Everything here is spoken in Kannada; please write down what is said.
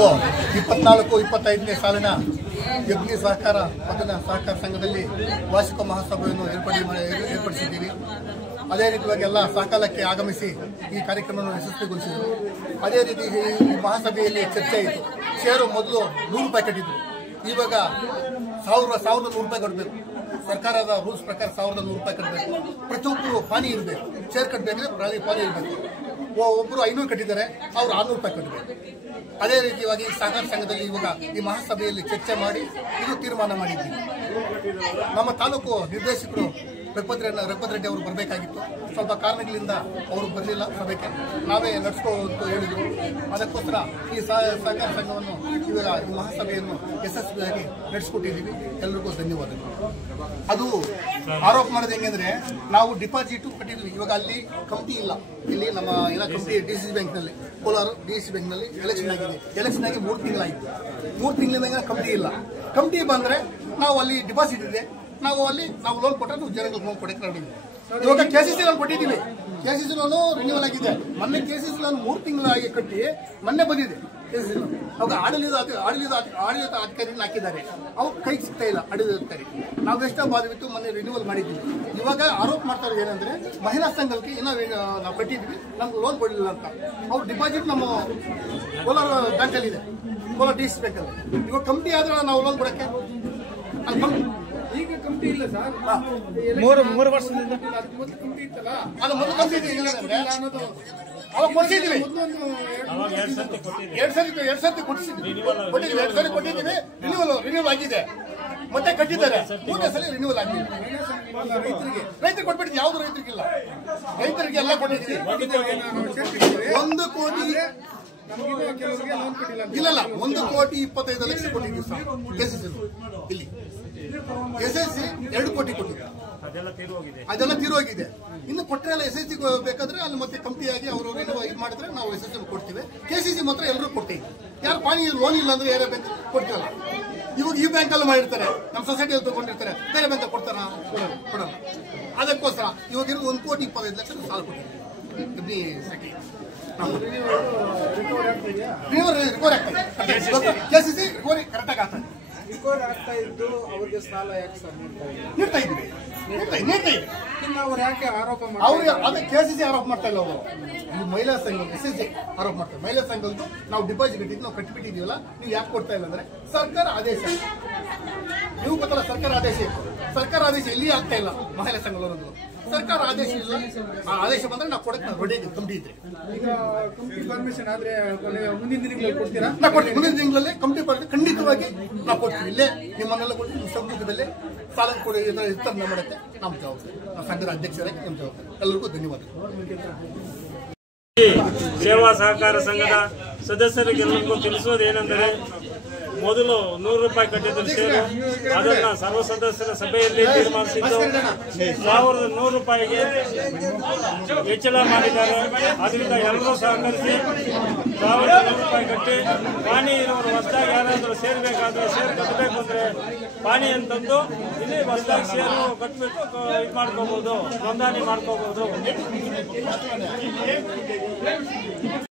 ಇವತ್ತು 24-25ನೇ ಸಾಲಿನ ಯಜ್ಞಿ ಸಹಕಾರ ಪಟ್ಟಣ ಸಹಕಾರ ಸಂಘದಲ್ಲಿ ವಾರ್ಷಿಕ ಮಹಾಸಭೆಯನ್ನು ಏರ್ಪಡಿಸಿದ್ದೀವಿ. ಅದೇ ರೀತಿಯಾಗಿ ಎಲ್ಲ ಸಕಾಲಕ್ಕೆ ಆಗಮಿಸಿ ಈ ಕಾರ್ಯಕ್ರಮವನ್ನು ಯಶಸ್ವಿಗೊಳಿಸಿದರು. ಅದೇ ರೀತಿ ಈ ಮಹಾಸಭೆಯಲ್ಲಿ ಚರ್ಚೆ ಆಯಿತು. ಶೇರು ಮೊದಲು 100 ರೂಪಾಯಿ ಕಟ್ಟಿದ್ರು, ಇವಾಗ 1,100 ರೂಪಾಯಿ ಕಟ್ಟಬೇಕು. ಸರ್ಕಾರದ ರೂಲ್ಸ್ ಪ್ರಕಾರ 1,100 ರೂಪಾಯಿ ಕಟ್ಟಬೇಕು. ಪ್ರತಿಯೊಬ್ಬರು ಪಾನಿ ಇರಬೇಕು. ಶೇರ್ ಕಟ್ಟಬೇಕಂದ್ರೆ ಪಾನಿ ಇರಬೇಕು. ಒಬ್ಬರು 500 ಕಟ್ಟಿದ್ದಾರೆ, ಅವರು 600 ರೂಪಾಯಿ ಕಟ್ಟಬೇಕು. ಅದೇ ರೀತಿಯಾಗಿ ಸಹಕಾರ ಸಂಘದಲ್ಲಿ ಇವಾಗ ಈ ಮಹಾಸಭೆಯಲ್ಲಿ ಚರ್ಚೆ ಮಾಡಿ ಇದು ತೀರ್ಮಾನ ಮಾಡಿದ್ದೀವಿ. ನಮ್ಮ ತಾಲೂಕು ನಿರ್ದೇಶಕರು ರಘುಪತಿ ರೆಡ್ಡಿ ಅವರು ಬರಬೇಕಾಗಿತ್ತು. ಸ್ವಲ್ಪ ಕಾರಣಗಳಿಂದ ಅವರು ಬರಲಿಲ್ಲ. ಸಭೆಗೆ ನಾವೇ ನಡೆಸ್ಕೋ ಅಂತ ಹೇಳಿದರು. ಅದಕ್ಕೋಸ್ಕರ ಈ ಸಹಕಾರ ಸಂಘವನ್ನು ಇವಾಗ ಈ ಮಹಾಸಭೆಯನ್ನು ಯಶಸ್ವಿಯಾಗಿ ನಡೆಸ್ಕೊಟ್ಟಿದ್ದೀವಿ. ಎಲ್ಲರಿಗೂ ಧನ್ಯವಾದಗಳು. ಅದು ಆರೋಪ ಮಾಡೋದು ಹೆಂಗಂದ್ರೆ, ನಾವು ಡಿಪಾಸಿಟ್ ಕಟ್ಟಿದ್ವಿ. ಇವಾಗ ಅಲ್ಲಿ ಕಮಿಟಿ ಇಲ್ಲ. ಇಲ್ಲಿ ನಮ್ಮ ಎಲ್ಲ ಕಮಿಟಿ DCC ಬ್ಯಾಂಕ್ನಲ್ಲಿ, ಕೋಲಾರ DCC ಬ್ಯಾಂಕ್ನಲ್ಲಿ ಎಲೆಕ್ಷನ್ ಆಗಿದೆ. ಎಲೆಕ್ಷನ್ ಆಗಿ 3 ತಿಂಗಳಾಯಿತು. 3 ತಿಂಗಳಿಂದ ಕಮಿಟಿ ಇಲ್ಲ. ಕಮಿಟಿ ಬಂದರೆ ನಾವು ಅಲ್ಲಿ ಡಿಪಾಸಿಟ್ ಇದೆ, ನಾವು ಲೋನ್ ಕೊಟ್ಟರೆ ನಾವು ಜನಗಳಿಗೆ ಲೋನ್ ಕೊಡಕ್ಕೆ ನಡೆದಿದ್ದೀವಿ. ಇವಾಗ KCC ಲೋನ್ ಕೊಟ್ಟಿದ್ದೀವಿ. KCC ಲೋನು ರಿನ್ಯೂವಲ್ ಆಗಿದೆ. ಮೊನ್ನೆ KCC ಲೋನ್ 3 ತಿಂಗಳಾಗಿ ಕಟ್ಟಿ ಮೊನ್ನೆ ಬಂದಿದೆ. KCC ಲೋನ್ ಅವಾಗ ಆಡಳಿತ ಅಧಿಕಾರಿಗಳು ಹಾಕಿದ್ದಾರೆ. ಅವ್ರು ಕೈಗೆ ಸಿಗ್ತಾ ಇಲ್ಲ ಆಡಳಿತಾಧಿಕಾರಿ. ನಾವು ಎಷ್ಟೋ ಬಾಧವಿತ್ತು, ಮೊನ್ನೆ ರಿನ್ಯೂವಲ್ ಮಾಡಿದ್ದೀವಿ. ಇವಾಗ ಆರೋಪ ಮಾಡ್ತಾ ಇರೋದು ಏನಂದ್ರೆ, ಮಹಿಳಾ ಸಂಘಕ್ಕೆ ನಾವು ಕಟ್ಟಿದ್ವಿ, ನಮ್ಗೆ ಲೋನ್ ಕೊಡಲಿಲ್ಲ ಅಂತ. ಅವ್ರ ಡಿಪಾಸಿಟ್ ನಮ್ಮ ಕೋಲಾರ ಬ್ಯಾಂಕಲ್ಲಿ ಇದೆ, ಕೋಲಾರ DCC ಬ್ಯಾಂಕಲ್ಲಿ. ಇವಾಗ ಕಮಿಟಿ ಆದ್ರೆ ನಾವು ಲೋನ್ ಕೊಡಕ್ಕೆ ಈಗ ಕಮಿಟಿ ಇಲ್ಲ ಸರ್. 3 ವರ್ಷದಿಂದ ಕಮಿಟಿ ಇತ್ತಲ್ಲ, ಅದು ಮೊದಲು ಕಮಿಟಿ ಅವಾಗ ಕೊಡ್ಸಿದ್ದೀವಿ. 2 ಸರ್ತಿ ಕೊಟ್ಟಿದ್ದೀವಿ. 2 ಸರಿ ಕೊಟ್ಟಿದ್ದೀವಿ. ರಿನ್ಯೂವಲ್ ಆಗಿದೆ. ಮತ್ತೆ ಕಟ್ಟಿದ್ದಾರೆ. 3ನೇ ಸಲ ರಿನ್ಯೂವಲ್ ಆಗಿದೆ. ರೈತರಿಗೆ ಕೊಟ್ಬಿಟ್ಟಿದ್ವಿ. ಯಾವ್ದು ರೈತರಿಗಿಲ್ಲ. ರೈತರಿಗೆ ಎಲ್ಲ ಕೊಟ್ಟಿದ್ದೀವಿ. 1 ಕೋಟಿ ಇಲ್ಲ 1,25,00,000 ಕೊಟ್ಟಿದ್ದೀವಿ ಸರ್. KCC ಇಲ್ಲಿ SSC 2 ಕೋಟಿ ಕೊಟ್ಟಿದ್ದೀವಿ. ಅದೆಲ್ಲ ತೀರೋಗಿದೆ. ಇನ್ನು ಕೊಟ್ಟರೆ ಎಲ್ಲ SSC ಬೇಕಾದ್ರೆ ಅಲ್ಲಿ ಮತ್ತೆ ಕಂಪ್ನಿಯಾಗಿ ಅವರು ಇದು ಮಾಡಿದ್ರೆ ನಾವು SSC ಕೊಡ್ತೀವಿ. KCC ಮಾತ್ರ ಎಲ್ಲರೂ ಕೊಡ್ತೀವಿ. ಯಾರು ಪಾನಿ ಲೋನ್ ಇಲ್ಲ ಅಂದ್ರೆ ಯಾರೇ ಬ್ಯಾಂಕ್ ಕೊಡ್ತಿರಲ್ಲ. ಇವಾಗ ಈ ಬ್ಯಾಂಕಲ್ಲಿ ಮಾಡಿರ್ತಾರೆ, ನಮ್ಮ ಸೊಸೈಟಿಯಲ್ಲಿ ತಗೊಂಡಿರ್ತಾರೆ, ಬೇರೆ ಬ್ಯಾಂಕ್ ಕೊಡ್ತಾರ ಕೊಡಲ್ಲ. ಅದಕ್ಕೋಸ್ಕರ ಇವಾಗ 1,25,00,000 ಸಾಲ ಕೊಟ್ಟಿದ್ದೀವಿ. ರಿಕವರಿ ಆಗ್ತದೆ. KCC ರಿಕವರಿ ಕರೆಕ್ಟಾಗಿ ಆಗ್ತದೆ. ರಿಕಾರ್ಡ್ ಆಗ್ತಾ ಇದ್ದು ಅವ್ರಿಗೆ ಸಾಲ ಯಾಕೆ ಸರ್ ನೀಡ್ತಾ ಇದ್ವಿ. ಅವ್ರು ಯಾಕೆ ಆರೋಪ ಅವ್ರಿಗೆ ಅದೇ KCC ಆರೋಪ ಮಾಡ್ತಾ ಇಲ್ಲ. ಅವರು ಈ ಮಹಿಳಾ ಸಂಘ SSC ಆರೋಪ ಮಾಡ್ತಾರೆ. ಮಹಿಳಾ ಸಂಘದ್ದು ನಾವು ಡಿಪಾಸಿಟ್ ಇಟ್ಟಿದ್ದು ನಾವು ಕಟ್ಟಿಬಿಟ್ಟಿದೀವಲ್ಲ, ನೀವು ಯಾಕೆ ಕೊಡ್ತಾ ಇಲ್ಲ ಅಂದ್ರೆ, ಸರ್ಕಾರ ಆದೇಶ. ನೀವು ಗೊತ್ತಲ್ಲ, ಸರ್ಕಾರ ಆದೇಶ ಇತ್ತು. ಸರ್ಕಾರ ಆದೇಶ ಎಲ್ಲಿ ಆಗ್ತಾ ಇಲ್ಲ. ಮಹಿಳಾ ಸಂಘದವರದ್ದು ಸರ್ಕಾರ ಆದೇಶ ಇಲ್ಲ. ಆ ಆದೇಶ ಬಂದ್ರೆ ನಾವು ಕೊಡಕ್ಕೆ ನಾವು ರೆಡಿ ಇದ್ದೀವಿ. ಕಮಿಟಿ ಇದ್ರೆ ಈಗ ಕಮಿಟಿ ಪರ್ಮಿಷನ್ ಆದ್ರೆ ಮುಂದಿನ ದಿನಗಳಲ್ಲಿ ಕೊಡ್ತೀರಾ? ನಾವು ಕೊಡ್ತೀವಿ. ಮುಂದಿನ ತಿಂಗಳಲ್ಲಿ ಕಮಿಟಿ ಪರ್ಮಿಷನ್ ಖಂಡಿತವಾಗಿ ನಾವು ಕೊಡ್ತೀವಿ. ಇಲ್ಲೇ ನಿಮ್ಮನ್ನೆಲ್ಲ ಕೊಡ್ತೀವಿ. ಸಮ್ಮುಖದಲ್ಲೇ ಸಾಲ ಕೊಡಿ ವಿಸ್ತರಣೆ ಮಾಡುತ್ತೆ ನಮ್ಮ ಜವಾಬ್ದಾರಿ. ನಾವು ಸಂಘದ ಅಧ್ಯಕ್ಷರಾಗಿ ನಮ್ಮ ಜವಾಬ್ದಾರಿ. ಎಲ್ಲರಿಗೂ ಧನ್ಯವಾದಗಳು. ಸೇವಾ ಸಹಕಾರ ಸಂಘದ ಸದಸ್ಯರಿಗೆಲ್ಲರಿಗೂ ತಿಳಿಸುವುದೇನೆಂದರೆ, ಮೊದಲು 100 ರೂಪಾಯಿ ಕಟ್ಟಿದ್ದ ಶೇರು ಅದನ್ನ ಸರ್ವ ಸದಸ್ಯರ ಸಭೆಯಲ್ಲಿ ತೀರ್ಮಾನಿಸಿದ್ದು 1,100 ರೂಪಾಯಿಗೆ ಹೆಚ್ಚಳ ಮಾಡಿದ್ದಾರೆ. ಅದರಿಂದ ಎಲ್ಲರೂ ಸಹಕರಿಸಿ 1,100 ರೂಪಾಯಿ ಕಟ್ಟಿ ಪಾನಿ ಇರೋರು ಹೊಸದಾಗಿ ಯಾರಾದರೂ ಸೇರ್ಬೇಕಾದ್ರೆ ಶೇರ್ ಕಟ್ಟಬೇಕು ಅಂದ್ರೆ ಪಾನಿ ಅಂತಂದು ಇಲ್ಲಿ ಹೊಸದಾಗಿ ಶೇರು ಕಟ್ಬಿಟ್ಟು ಇದು ಮಾಡ್ಕೋಬಹುದು, ನೋಂದಣಿ ಮಾಡ್ಕೋಬಹುದು.